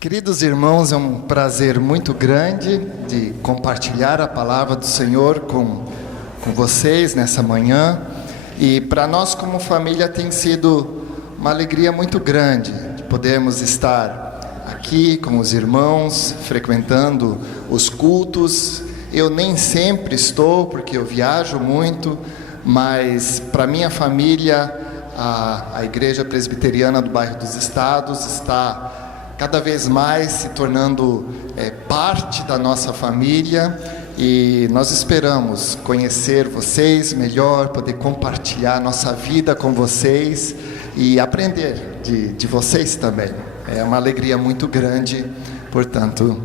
Queridos irmãos, é um prazer muito grande de compartilhar a palavra do Senhor com vocês nessa manhã. E para nós como família tem sido uma alegria muito grande de podermos estar aqui com os irmãos, frequentando os cultos. Eu nem sempre estou, porque eu viajo muito, mas para minha família, a Igreja Presbiteriana do Bairro dos Estados está cada vez mais se tornando parte da nossa família, e nós esperamos conhecer vocês melhor, poder compartilhar nossa vida com vocês e aprender de vocês também. É uma alegria muito grande, portanto,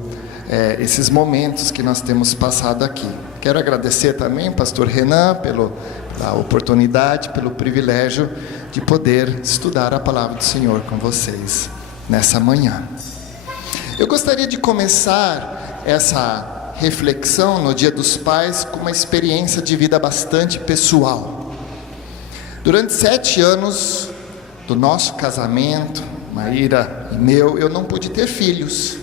esses momentos que nós temos passado aqui. Quero agradecer também ao pastor Renan pela oportunidade, pelo privilégio de poder estudar a palavra do Senhor com vocês nessa manhã. Eu gostaria de começar essa reflexão no Dia dos Pais com uma experiência de vida bastante pessoal. Durante 7 anos do nosso casamento, Maíra e meu, eu não pude ter filhos.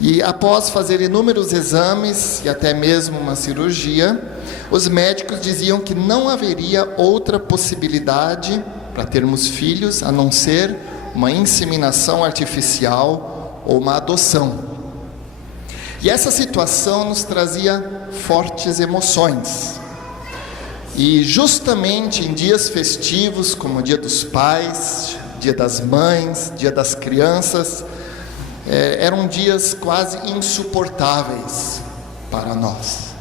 E após fazer inúmeros exames e até mesmo uma cirurgia, os médicos diziam que não haveria outra possibilidade para termos filhos a não ser uma inseminação artificial ou uma adoção. E essa situação nos trazia fortes emoções. E justamente em dias festivos, como o Dia dos Pais, Dia das Mães, Dia das Crianças, eram dias quase insuportáveis para nós.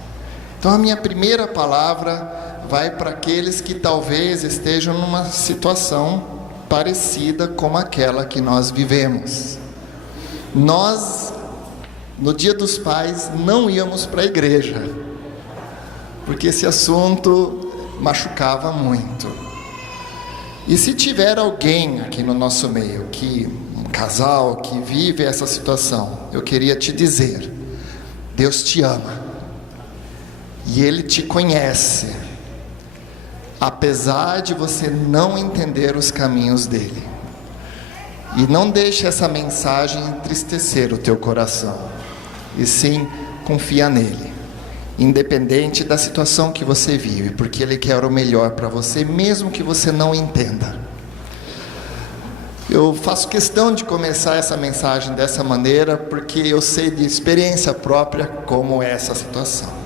Então a minha primeira palavra vai para aqueles que talvez estejam numa situação parecida com aquela que nós vivemos. Nós, no Dia dos Pais, não íamos para a igreja, porque esse assunto machucava muito. E se tiver alguém aqui no nosso meio, um casal que vive essa situação, eu queria te dizer: Deus te ama, e Ele te conhece, apesar de você não entender os caminhos dele. E não deixe essa mensagem entristecer o teu coração, e sim confia nele, independente da situação que você vive, porque ele quer o melhor para você, mesmo que você não entenda. Eu faço questão de começar essa mensagem dessa maneira, porque eu sei de experiência própria como é essa situação.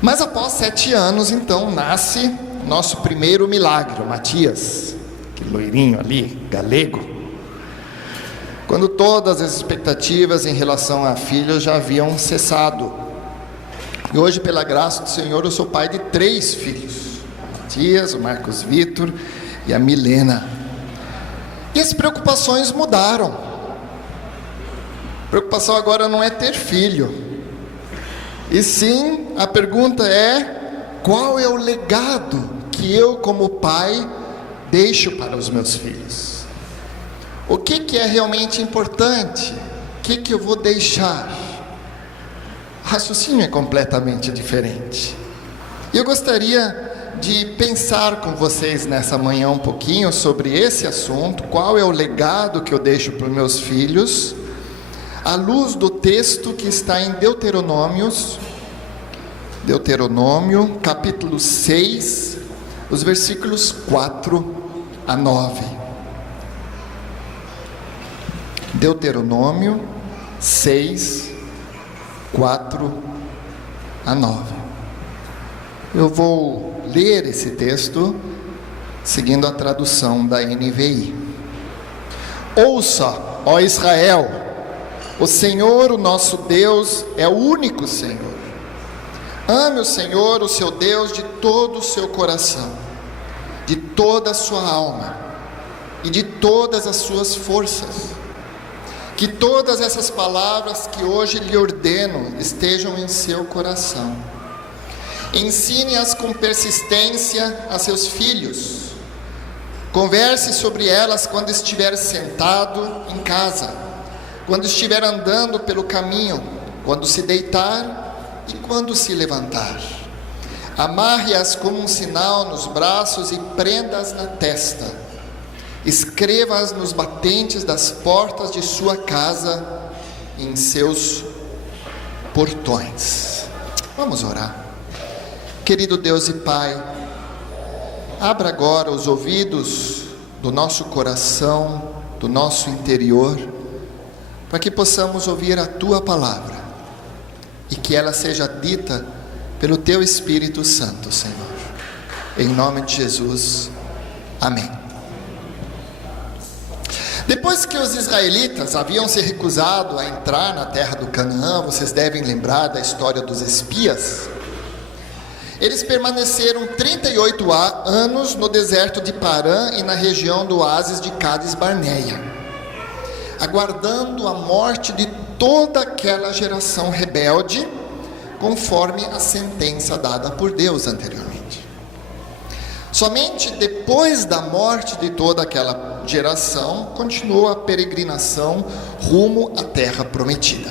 Mas após 7 anos, então, nasce nosso primeiro milagre, o Matias, que loirinho ali, galego. Quando todas as expectativas em relação a filhos já haviam cessado. E hoje, pela graça do Senhor, eu sou pai de 3 filhos. O Matias, o Marcos Vitor e a Milena. E as preocupações mudaram. A preocupação agora não é ter filho. E sim, a pergunta é: qual é o legado que eu, como pai, deixo para os meus filhos? O que é realmente importante? O que eu vou deixar? O raciocínio é completamente diferente. E eu gostaria de pensar com vocês nessa manhã um pouquinho sobre esse assunto: qual é o legado que eu deixo para os meus filhos, à luz do texto que está em Deuteronômio, capítulo 6, os versículos 4 a 9. Deuteronômio 6, 4 a 9. Eu vou ler esse texto seguindo a tradução da NVI. Ouça, ó Israel, o Senhor, o nosso Deus, é o único Senhor. Ame o Senhor, o seu Deus, de todo o seu coração, de toda a sua alma e de todas as suas forças. Que todas essas palavras que hoje lhe ordeno estejam em seu coração. Ensine-as com persistência a seus filhos. Converse sobre elas quando estiver sentado em casa, quando estiver andando pelo caminho, quando se deitar e quando se levantar. Amarre-as como um sinal nos braços e prenda-as na testa. escreva-as nos batentes das portas de sua casa, em seus portões. Vamos orar. Querido Deus e Pai, abra agora os ouvidos do nosso coração, do nosso interior, para que possamos ouvir a Tua palavra e que ela seja dita pelo Teu Espírito Santo, Senhor. Em nome de Jesus, amém. Depois que os israelitas haviam se recusado a entrar na terra do Canaã, vocês devem lembrar da história dos espias, eles permaneceram 38 anos no deserto de Parã e na região do oásis de Cádiz Barneia, aguardando a morte de toda aquela geração rebelde, conforme a sentença dada por Deus anteriormente. Somente depois da morte de toda aquela geração, continuou a peregrinação rumo à terra prometida.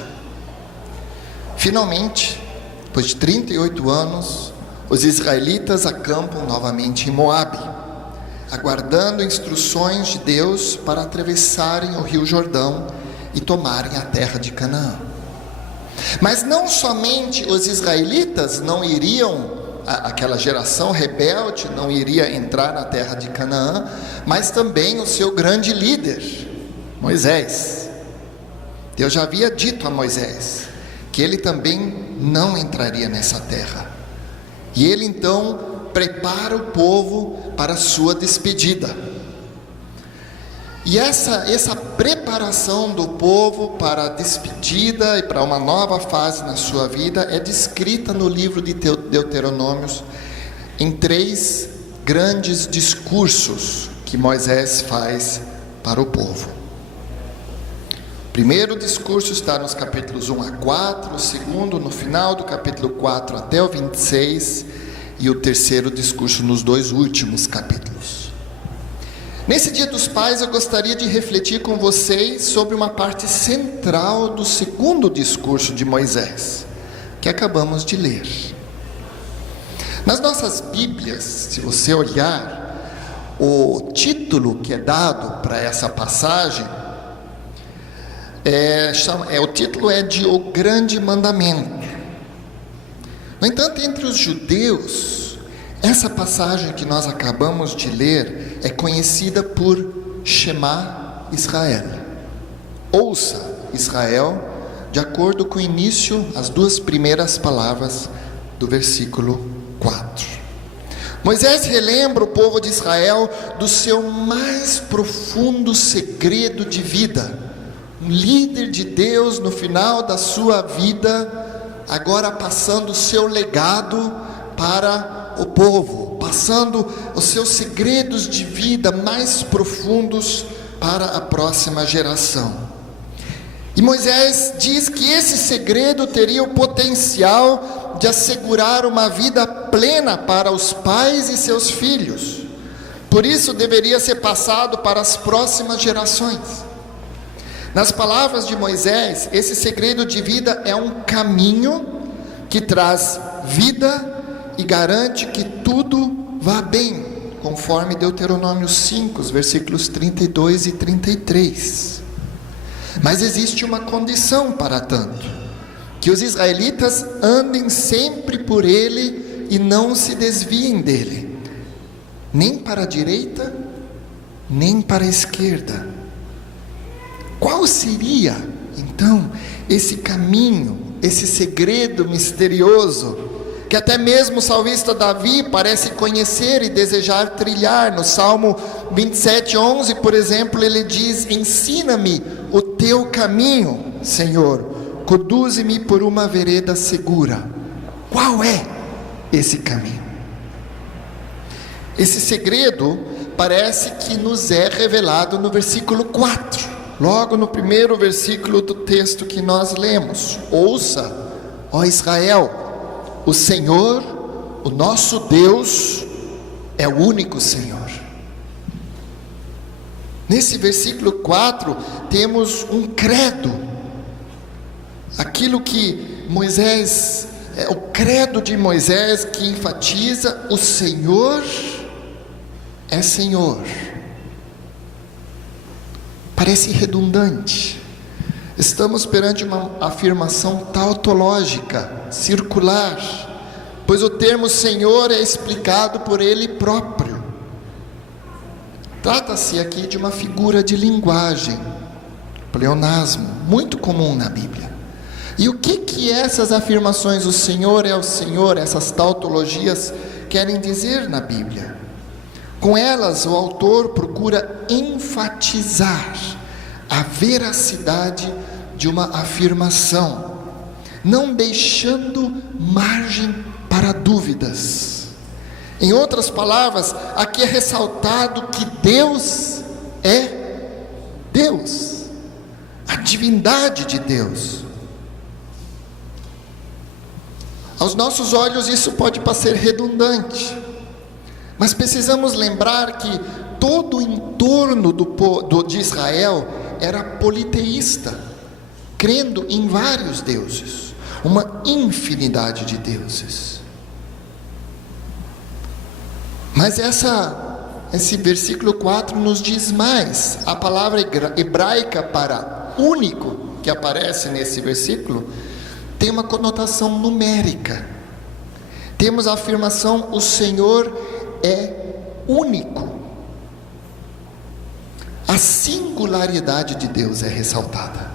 Finalmente, depois de 38 anos, os israelitas acampam novamente em Moabe, aguardando instruções de Deus para atravessarem o rio Jordão e tomarem a terra de Canaã. Mas não somente os israelitas não iriam, aquela geração rebelde não iria entrar na terra de Canaã, mas também o seu grande líder, Moisés. Deus já havia dito a Moisés que ele também não entraria nessa terra. E ele então prepara o povo para a sua despedida. E essa preparação do povo para a despedida e para uma nova fase na sua vida é descrita no livro de Deuteronômios em 3 grandes discursos que Moisés faz para o povo. O primeiro discurso está nos capítulos 1 a 4, o segundo no final do capítulo 4 até o 26 e o terceiro discurso nos 2 últimos capítulos. Nesse Dia dos Pais eu gostaria de refletir com vocês sobre uma parte central do segundo discurso de Moisés, que acabamos de ler. Nas nossas Bíblias, se você olhar, o título que é dado para essa passagem, o título é de O Grande Mandamento. No entanto, entre os judeus, essa passagem que nós acabamos de ler é conhecida por Shema Israel. Ouça, Israel, de acordo com o início, as 2 primeiras palavras do versículo 4. Moisés relembra o povo de Israel do seu mais profundo segredo de vida. Um líder de Deus no final da sua vida, agora passando o seu legado para o povo, passando os seus segredos de vida mais profundos para a próxima geração. E Moisés diz que esse segredo teria o potencial de assegurar uma vida plena para os pais e seus filhos. Por isso deveria ser passado para as próximas gerações. Nas palavras de Moisés, esse segredo de vida é um caminho que traz vida e garante que tudo vá bem, conforme Deuteronômio 5, os versículos 32 e 33. Mas existe uma condição para tanto: que os israelitas andem sempre por ele e não se desviem dele, nem para a direita, nem para a esquerda. Qual seria, então, esse caminho, esse segredo misterioso, que até mesmo o salmista Davi parece conhecer e desejar trilhar? No Salmo 27:11, por exemplo, ele diz: ensina-me o teu caminho, Senhor, conduze-me por uma vereda segura. Qual é esse caminho? Esse segredo parece que nos é revelado no versículo 4. Logo no primeiro versículo do texto que nós lemos: ouça, ó Israel, o Senhor, o nosso Deus, é o único Senhor. Nesse versículo 4 temos um credo, aquilo que Moisés, o credo de Moisés, que enfatiza: o Senhor é Senhor. parece redundante. Estamos perante uma afirmação tautológica, circular, pois o termo Senhor é explicado por Ele próprio. Trata-se aqui de uma figura de linguagem, pleonasmo, muito comum na Bíblia. E o que essas afirmações, o Senhor é o Senhor, essas tautologias, querem dizer na Bíblia? Com elas, o autor procura enfatizar a veracidade de uma afirmação, não deixando margem para dúvidas. Em outras palavras, aqui é ressaltado que Deus é Deus, a divindade de Deus. Aos nossos olhos isso pode parecer redundante, mas precisamos lembrar que todo o entorno de Israel era politeísta, crendo em vários deuses, uma infinidade de deuses. Mas esse versículo 4 nos diz mais. A palavra hebraica para único, que aparece nesse versículo, tem uma conotação numérica. Temos a afirmação: o Senhor é único. A singularidade de Deus é ressaltada.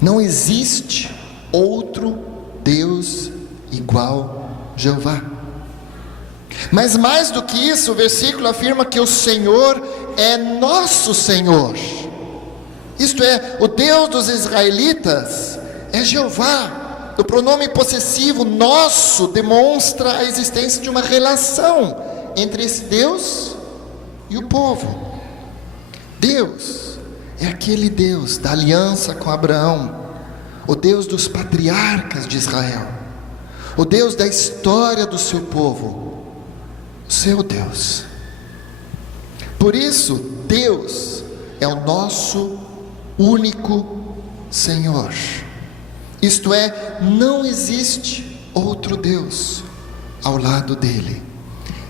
Não existe outro Deus igual Jeová. Mas mais do que isso, o versículo afirma que o Senhor é nosso Senhor. Isto é, o Deus dos israelitas é Jeová. O pronome possessivo nosso demonstra a existência de uma relação entre esse Deus e o povo. Deus é aquele Deus da aliança com Abraão, o Deus dos patriarcas de Israel, o Deus da história do seu povo, o seu Deus. Por isso, Deus é o nosso único Senhor. Isto é, não existe outro Deus ao lado dele.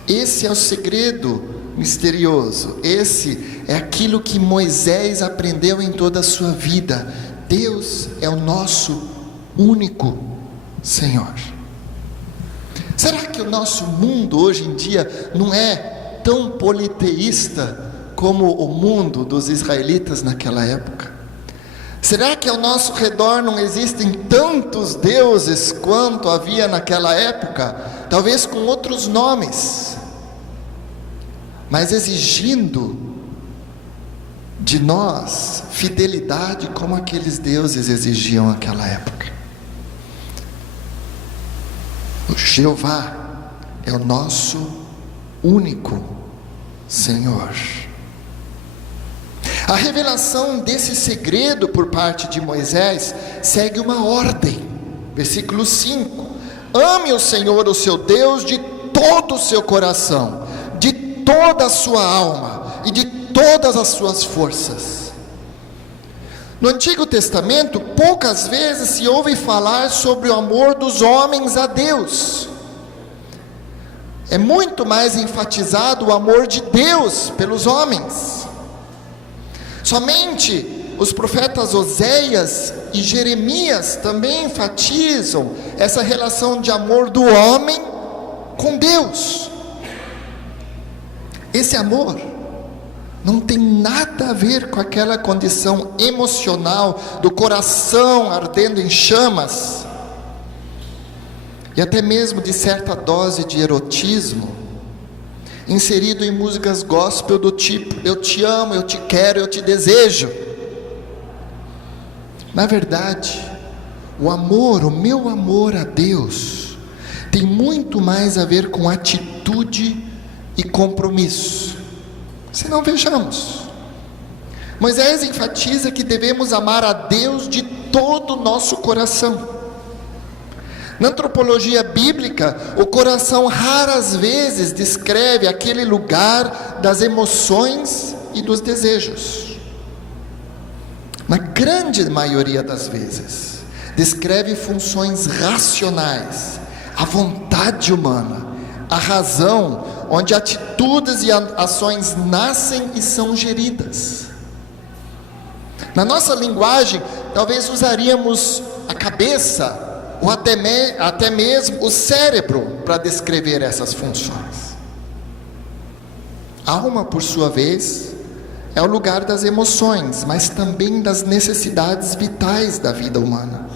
Esse é o segredo misterioso. Esse é aquilo que Moisés aprendeu em toda a sua vida. Deus é o nosso único Senhor. Será que o nosso mundo hoje em dia não é tão politeísta como o mundo dos israelitas naquela época? Será que ao nosso redor não existem tantos deuses quanto havia naquela época? Talvez com outros nomes, mas exigindo de nós fidelidade como aqueles deuses exigiam naquela época. O Jeová é o nosso único Senhor. A revelação desse segredo por parte de Moisés segue uma ordem. Versículo 5: ame o Senhor, o seu Deus, de todo o seu coração, de toda a sua alma e de todas as suas forças. No Antigo Testamento, poucas vezes se ouve falar sobre o amor dos homens a Deus. É muito mais enfatizado o amor de Deus pelos homens. Somente os profetas Oséias e Jeremias também enfatizam essa relação de amor do homem com Deus. Esse amor não tem nada a ver com aquela condição emocional do coração ardendo em chamas, e até mesmo de certa dose de erotismo, inserido em músicas gospel do tipo: eu te amo, eu te quero, eu te desejo. Na verdade, o amor, o meu amor a Deus, tem muito mais a ver com atitude e compromisso. Se não, vejamos. Moisés enfatiza que devemos amar a Deus de todo o nosso coração. Na antropologia bíblica, o coração raras vezes descreve aquele lugar das emoções e dos desejos. Na grande maioria das vezes, descreve funções racionais, a vontade humana, a razão, onde atitudes e ações nascem e são geridas. Na nossa linguagem, talvez usaríamos a cabeça ou até mesmo o cérebro para descrever essas funções. A alma, por sua vez, é o lugar das emoções, mas também das necessidades vitais da vida humana.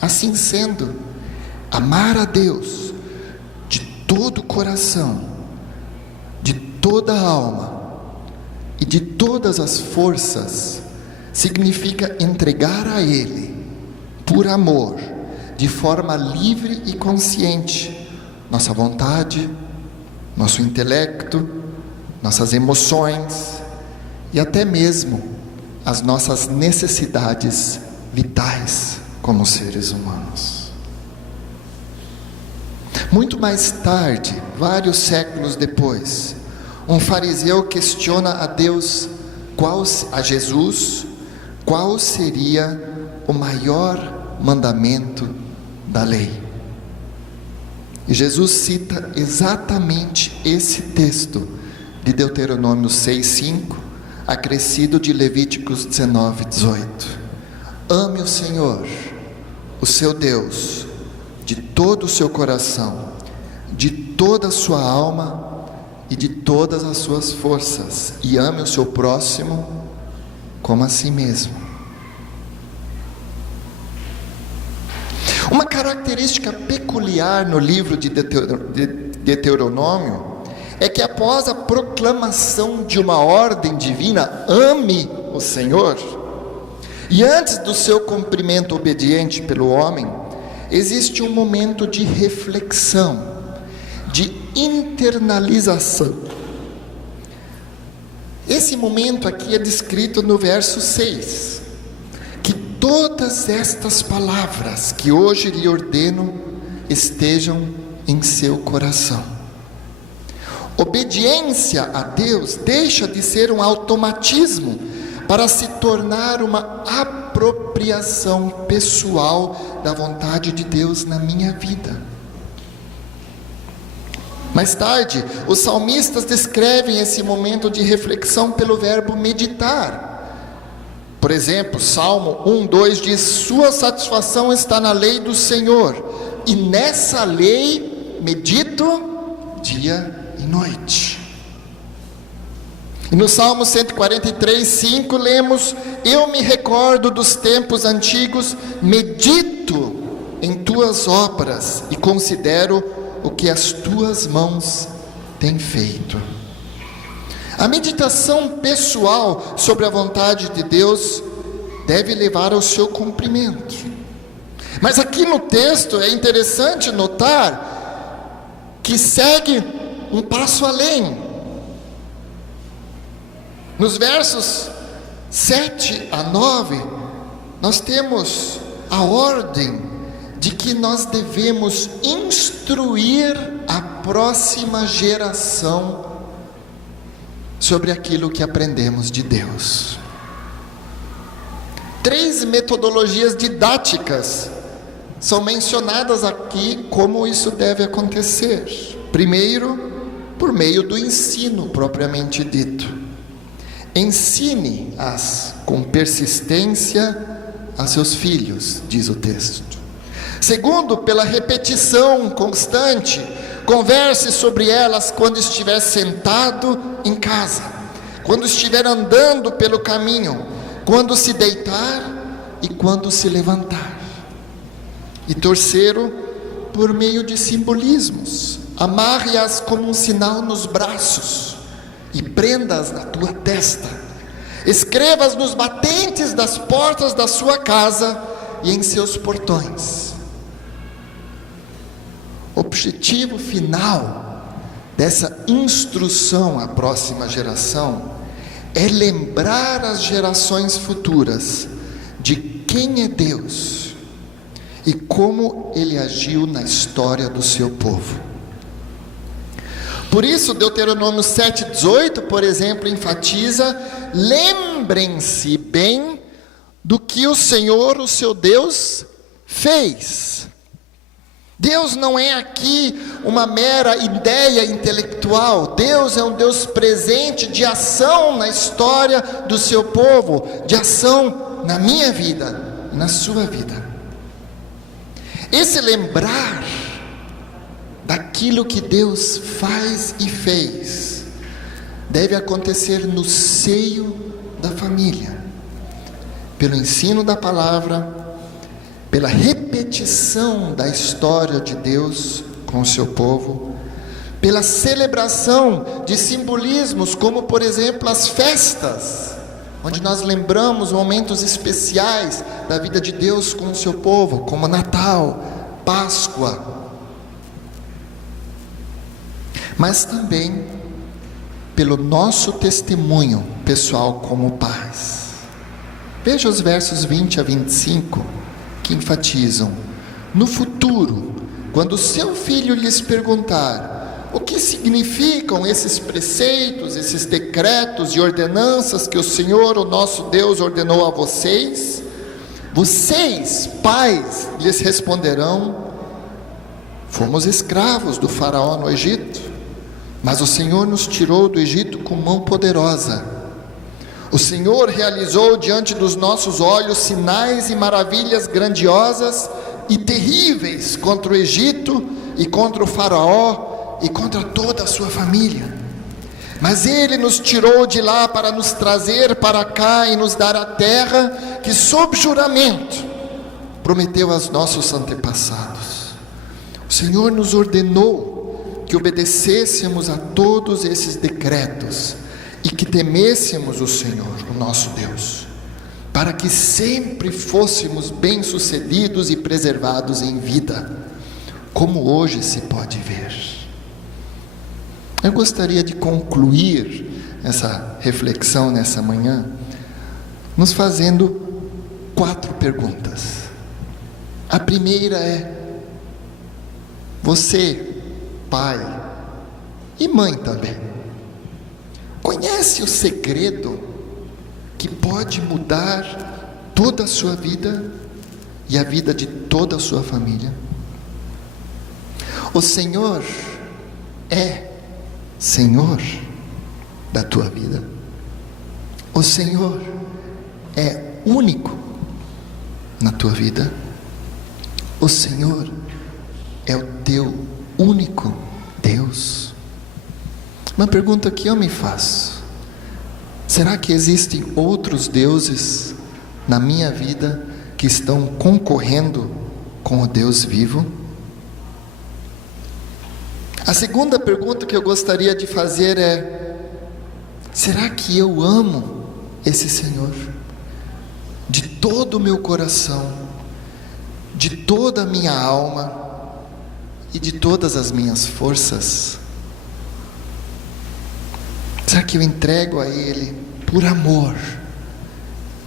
Assim sendo, amar a Deus de todo o coração, de toda a alma e de todas as forças, significa entregar a Ele, por amor, de forma livre e consciente, nossa vontade, nosso intelecto, nossas emoções e até mesmo as nossas necessidades vitais como seres humanos. Muito mais tarde, vários séculos depois, um fariseu questiona a Jesus qual seria o maior mandamento da lei. E Jesus cita exatamente esse texto de Deuteronômio 6:5, acrescido de Levíticos 19:18. Ame o Senhor, o seu Deus, de todo o seu coração, de toda a sua alma e de todas as suas forças, e ame o seu próximo como a si mesmo. Uma característica peculiar no livro de Deuteronômio é que após a proclamação de uma ordem divina, ame o Senhor, e antes do seu cumprimento obediente pelo homem, existe um momento de reflexão, de internalização. Esse momento aqui é descrito no verso 6, que todas estas palavras que hoje lhe ordeno estejam em seu coração. Obediência a Deus deixa de ser um automatismo para se tornar uma apropriação pessoal da vontade de Deus na minha vida. Mais tarde, os salmistas descrevem esse momento de reflexão pelo verbo meditar. Por exemplo, Salmo 1:2 diz: sua satisfação está na lei do Senhor, e nessa lei medito dia e noite. E no Salmo 143:5 lemos: eu me recordo dos tempos antigos, medito em tuas obras e considero o que as tuas mãos têm feito. A meditação pessoal sobre a vontade de Deus deve levar ao seu cumprimento. Mas aqui no texto é interessante notar que segue um passo além. Nos versos 7 a 9, nós temos a ordem de que nós devemos instruir a próxima geração sobre aquilo que aprendemos de Deus. 3 metodologias didáticas são mencionadas aqui como isso deve acontecer. Primeiro, por meio do ensino propriamente dito. Ensine-as com persistência a seus filhos, diz o texto. Segundo, pela repetição constante, converse sobre elas quando estiver sentado em casa, quando estiver andando pelo caminho, quando se deitar e quando se levantar. E terceiro, por meio de simbolismos, amarre-as como um sinal nos braços e prenda-as na tua testa. Escreva-as nos batentes das portas da sua casa e em seus portões. O objetivo final dessa instrução à próxima geração é lembrar as gerações futuras de quem é Deus e como Ele agiu na história do seu povo. Por isso, Deuteronômio 7:18, por exemplo, enfatiza: lembrem-se bem do que o Senhor, o seu Deus, fez. Deus não é aqui uma mera ideia intelectual. Deus é um Deus presente, de ação na história do seu povo, de ação na minha vida, na sua vida. Esse lembrar daquilo que Deus faz e fez deve acontecer no seio da família, pelo ensino da palavra, pela repetição da história de Deus com o seu povo, pela celebração de simbolismos, como por exemplo as festas, onde nós lembramos momentos especiais da vida de Deus com o seu povo, como Natal, Páscoa. Mas também pelo nosso testemunho pessoal como pais. Veja os versos 20 a 25, que enfatizam: no futuro, quando seu filho lhes perguntar o que significam esses preceitos, esses decretos e ordenanças que o Senhor, o nosso Deus, ordenou a vocês, vocês, pais, lhes responderão: fomos escravos do faraó no Egito, mas o Senhor nos tirou do Egito com mão poderosa. O Senhor realizou diante dos nossos olhos sinais e maravilhas grandiosas e terríveis contra o Egito e contra o faraó e contra toda a sua família. Mas Ele nos tirou de lá para nos trazer para cá e nos dar a terra que sob juramento prometeu aos nossos antepassados. O Senhor nos ordenou que obedecêssemos a todos esses decretos e que temêssemos o Senhor, o nosso Deus, para que sempre fôssemos bem-sucedidos e preservados em vida, como hoje se pode ver. Eu gostaria de concluir essa reflexão nessa manhã, nos fazendo 4 perguntas. A primeira é: você, pai e mãe também, conhece o segredo que pode mudar toda a sua vida e a vida de toda a sua família? O Senhor é Senhor da tua vida. O Senhor é único na tua vida. O Senhor é o teu único Deus. Uma pergunta que eu me faço: será que existem outros deuses na minha vida que estão concorrendo com o Deus vivo? A segunda pergunta que eu gostaria de fazer é: será que eu amo esse Senhor de todo o meu coração, de toda a minha alma e de todas as minhas forças? Será que eu entrego a Ele por amor,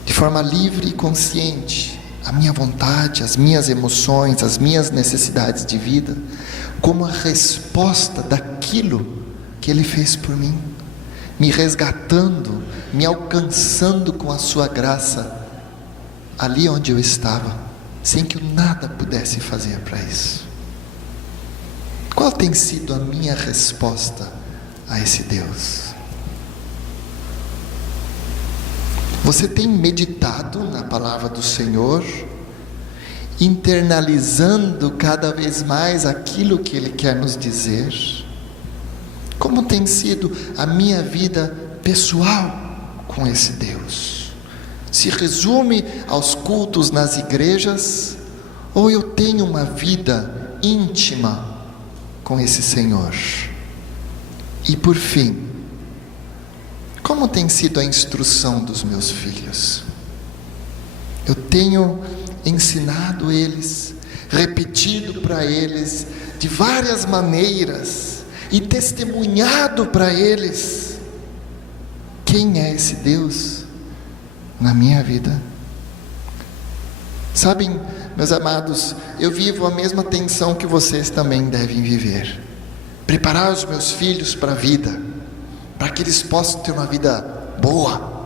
de forma livre e consciente, a minha vontade, as minhas emoções, as minhas necessidades de vida, como a resposta daquilo que Ele fez por mim, me resgatando, me alcançando com a sua graça, ali onde eu estava, sem que eu nada pudesse fazer para isso? Qual tem sido a minha resposta a esse Deus? Você tem meditado na palavra do Senhor, internalizando cada vez mais aquilo que Ele quer nos dizer? Como tem sido a minha vida pessoal com esse Deus? Se resume aos cultos nas igrejas, ou eu tenho uma vida íntima com esse Senhor? E por fim, como tem sido a instrução dos meus filhos? Eu tenho ensinado eles, repetido para eles de várias maneiras e testemunhado para eles quem é esse Deus na minha vida? Sabem, meus amados, eu vivo a mesma tensão que vocês também devem viver. Preparar os meus filhos para a vida, para que eles possam ter uma vida boa,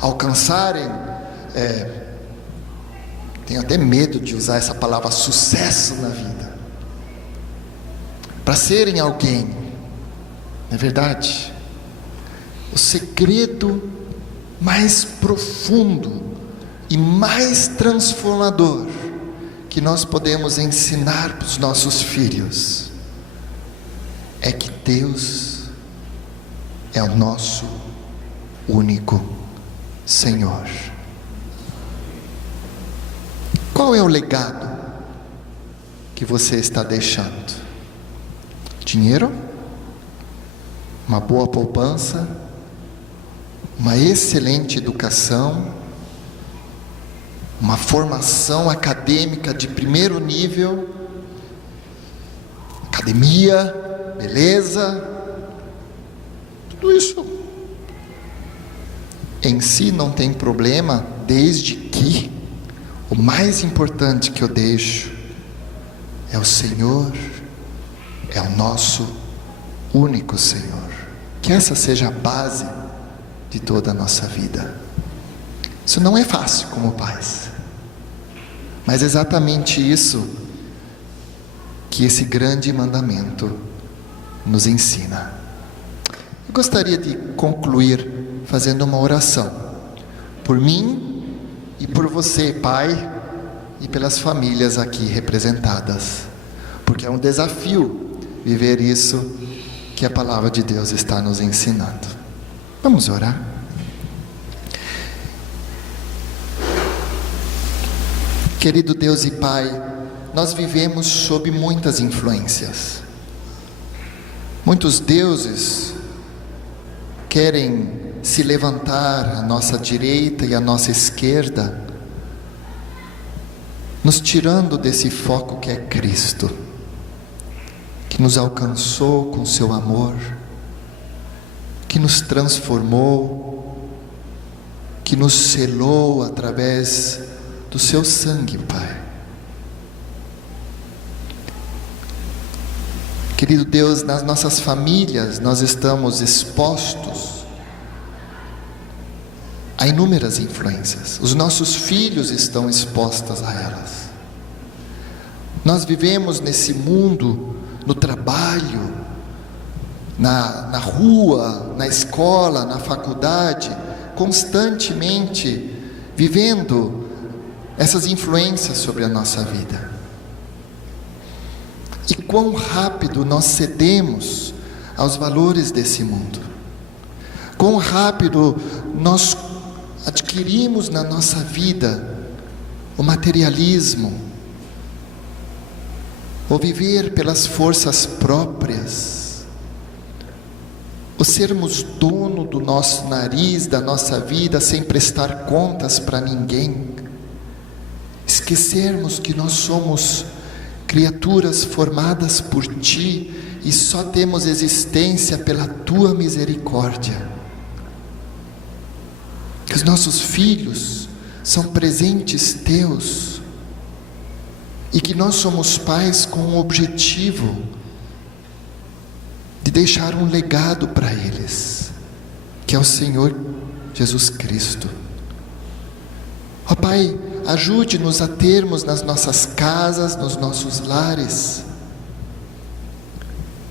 alcançarem, tenho até medo de usar essa palavra, sucesso na vida, para serem alguém. Não é verdade? O segredo mais profundo e mais transformador que nós podemos ensinar para os nossos filhos é que Deus é o nosso único Senhor. Qual é o legado que você está deixando? Dinheiro? Uma boa poupança? Uma excelente educação? Uma formação acadêmica de primeiro nível? Academia? Beleza? Tudo isso em si não tem problema, desde que o mais importante que eu deixo é o Senhor, é o nosso único Senhor. Que essa seja a base de toda a nossa vida. Isso não é fácil como pais, mas é exatamente isso que esse grande mandamento nos ensina. Eu gostaria de concluir fazendo uma oração por mim e por você, pai, e pelas famílias aqui representadas, porque é um desafio viver isso que a palavra de Deus está nos ensinando. Vamos orar? Querido Deus e Pai, nós vivemos sob muitas influências. Muitos deuses querem se levantar à nossa direita e à nossa esquerda, nos tirando desse foco que é Cristo, que nos alcançou com seu amor, que nos transformou, que nos selou através do seu sangue, Pai. Querido Deus, nas nossas famílias nós estamos expostos a inúmeras influências. Os nossos filhos estão expostos a elas. Nós vivemos nesse mundo, no trabalho, na rua, na escola, na faculdade, constantemente vivendo essas influências sobre a nossa vida. E quão rápido nós cedemos aos valores desse mundo. Quão rápido nós adquirimos na nossa vida o materialismo, o viver pelas forças próprias, o sermos dono do nosso nariz, da nossa vida, sem prestar contas para ninguém, esquecermos que nós somos criaturas formadas por Ti e só temos existência pela Tua misericórdia. Que os nossos filhos são presentes Teus e que nós somos pais com o objetivo de deixar um legado para eles, que é o Senhor Jesus Cristo. Ó Pai, ajude-nos a termos nas nossas casas, nos nossos lares,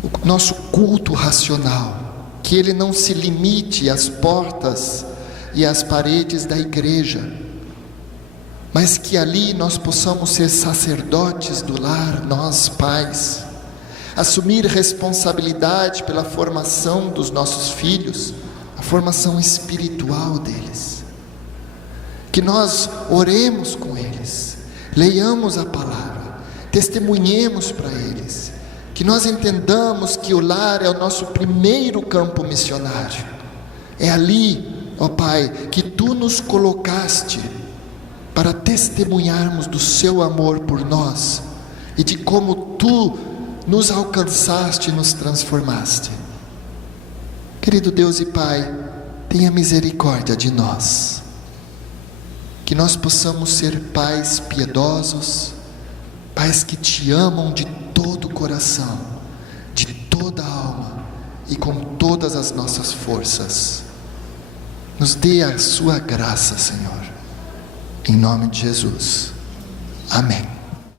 o nosso culto racional, que ele não se limite às portas e às paredes da igreja, mas que ali nós possamos ser sacerdotes do lar, nós pais, assumir responsabilidade pela formação dos nossos filhos, a formação espiritual deles. Que nós oremos com eles, leiamos a palavra, testemunhemos para eles, que nós entendamos que o lar é o nosso primeiro campo missionário. É ali, ó Pai, que Tu nos colocaste para testemunharmos do Seu amor por nós e de como Tu nos alcançaste e nos transformaste. Querido Deus e Pai, tenha misericórdia de nós, que nós possamos ser pais piedosos, pais que Te amam de todo o coração, de toda a alma e com todas as nossas forças. Nos dê a Sua graça, Senhor, em nome de Jesus, amém.